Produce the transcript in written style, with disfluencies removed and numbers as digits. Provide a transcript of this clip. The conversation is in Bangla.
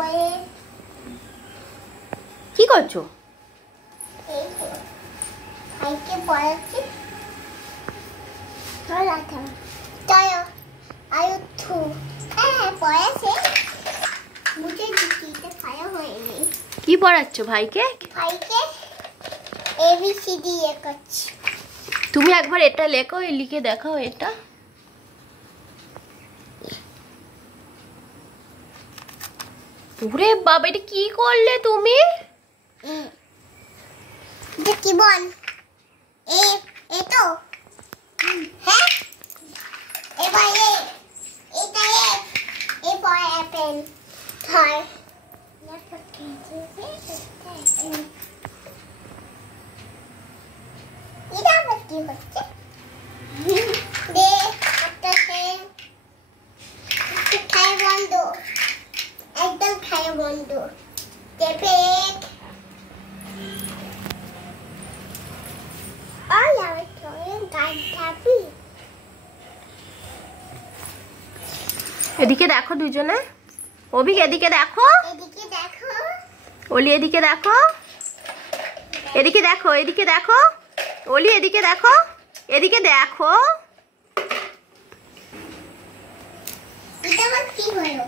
তারপরে কি করছো? এই তো ভাইকে পড়াচ্ছি। চলো আয়ু থু। হ্যাঁ পড়াছে, মুখে দিতে খাওয়া হয়নি। কি পড়াচ্ছো ভাইকে? ভাইকে ABCD করছি। তুমি একবার এটা লেখো, লিখে দেখাও এটা। ওরে বাবা, এটা কি করলে তুমি? এটা কি বল? এ তো হ্যাঁ, এবার এটা এ পরে অ্যাপেল ধর। এটা আবার কি হচ্ছে? দে একটা খায় বন্ধ, একদম খায় বন্ধ। চেপে এদিকে দেখো দুজনে। অভিক এদিকে দেখো, এদিকে দেখো। অলি এদিকে দেখো, এদিকে দেখো, এদিকে দেখো। অলি এদিকে দেখো, এদিকে দেখো। এটা আবার কি হলো?